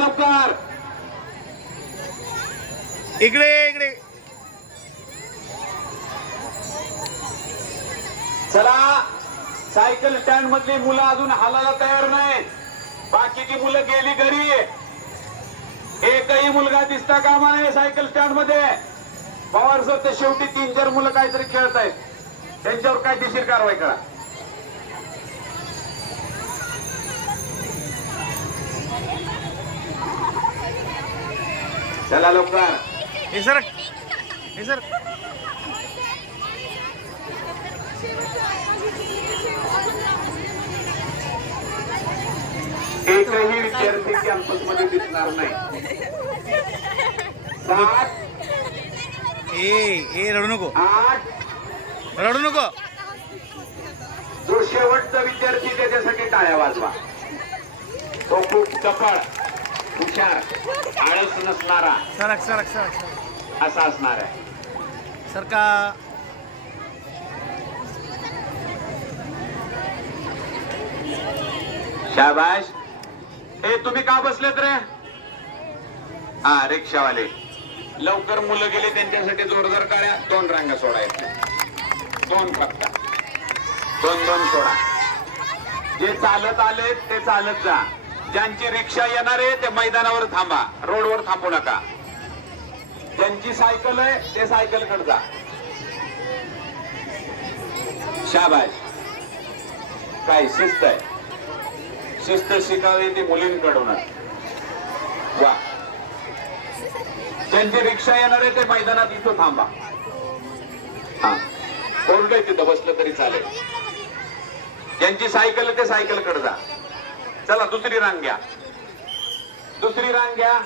लवकर. इकडे इकडे. चला सायकल स्टँड मधली मुलं अजून हालायला तयार नाही. बाकीची मुलं गेली घरी. एकही मुलगा दिसता कामा नाही सायकल स्टँडमध्ये. पवार सर ते शेवटी तीन चार मुलं काहीतरी खेळत आहेत त्यांच्यावर कायदेशीर कारवाई करा. चला लवकर. हे सर. हे सर. एकही विद्यार्थी कॅम्पसमध्ये दिसणार नाही. सात ए ए रडू नको. आठ. रडू नको. जो शेवटचा विद्यार्थी त्याच्यासाठी टाळ्या वाजवा. तो खूप चपळ. हुशार आळस नसणारा सरक सरक सरक सरक असा असणार आहे. सर का? शाबाश. ए तुम्ही का बसलेत रे? हा रिक्षावाले. लवकर मुलं गेले त्यांच्यासाठी जोरदार काळ्या दोन रांगा सोडायचे दोन फक्त दोन दोन सोडा. जे चालत आले ते चालत जा. ज्यांची रिक्षा येणार आहे ते मैदानावर थांबा. रोडवर थांबू नका. ज्यांची सायकल आहे ते सायकलकडे जा. शाबाश काय शिस्त आहे. शिस्त शिकावी ती मुलींकडून. वा ज्यांची रिक्षा येणार आहे ते मैदानात इथं थांबा. हा. कोरडे तिथं बसलं तरी चालेल. ज्यांची सायकल आहे ते सायकलकडे जा. चला दुसरी रांग घ्या. दुसरी रांग घ्या.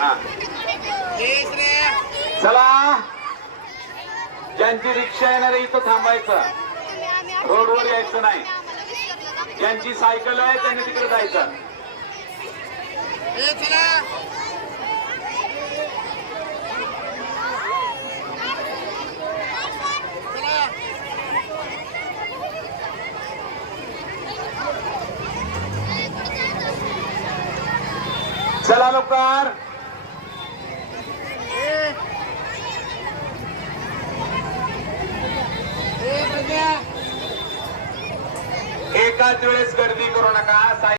हा. चला. ज्यांची रिक्षा येणार आहे इथं थांबायचं रोडवर यायचं नाही. ज्यांची सायकल आहे त्यांनी तिकडे जायचं. चला. लवकर. एकाच वेळेस गर्दी करू नका.